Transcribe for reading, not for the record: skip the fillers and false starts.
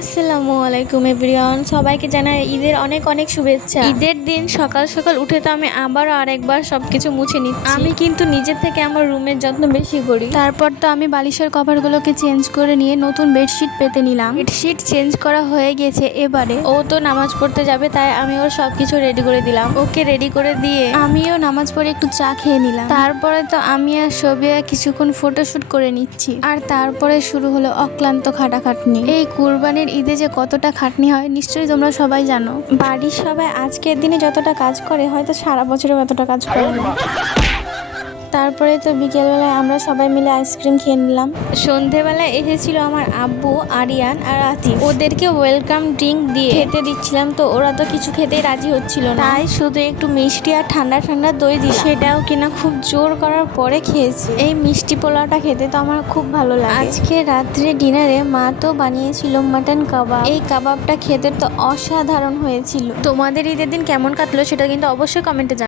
আসসালামু আলাইকুম এভরিওয়ান, সবাইকে জানাই ঈদের অনেক অনেক শুভেচ্ছা। ঈদের দিন সকাল সকাল উঠে তো আমি আবারও আরেকবার সবকিছু মুছে নিচ্ছি। আমি কিন্তু নিজের থেকে আমার রুমের যত্ন বেশি করি। তারপর তো আমি বালিশের কভারগুলোকে চেঞ্জ করে নিয়ে নতুন বেডশিট পেতে নিলাম। বেডশিট চেঞ্জ করা হয়ে গেছে। এবারে ও তো নামাজ পড়তে যাবে, তাই আমি ওর সবকিছু রেডি করে দিলাম। ওকে রেডি করে দিয়ে আমিও নামাজ পড়ে একটু চা খেয়ে নিলাম। তারপরে তো আমি আর সবিয়া কিছুক্ষণ ফটোশুট করে নিচ্ছি। আর তারপরে শুরু হলো অক্লান্ত খাটাখাটনি। এই কুরবানির ঈদে যে কতটা খাটনি হয় নিশ্চয়ই তোমরা সবাই জানো। বাড়ির সবাই আজকের দিনে যতটা কাজ করে হয়তো সারা বছরে অতটা কাজ করে না। তারপরে তো বিকেলবেলায় আমরা সবাই মিলে আইসক্রিম খেয়ে নিলাম। সন্ধেবেলায় এসেছিল আমার আব্বু, আরিয়ান আর আতিফ। ওদেরকে ওয়েলকাম ড্রিঙ্ক দিয়ে খেতে দিচ্ছিলাম, তো ওরা তো কিছু খেতেই রাজি হচ্ছিল না, তাই শুধু একটু মিষ্টি আর ঠান্ডা ঠান্ডা দই দিই, সেটাও কিনা খুব জোর করার পরে খেয়েছি। এই মিষ্টি পোলাওটা খেতে তো আমার খুব ভালো লাগে। আজকে রাত্রে ডিনারে মা তো বানিয়েছিল মাটন কাবাব। এই কাবাবটা খেতে তো অসাধারণ হয়েছিল। তোমাদের ঈদের দিন কেমন কাটলো সেটা কিন্তু অবশ্যই কমেন্টে জানাও।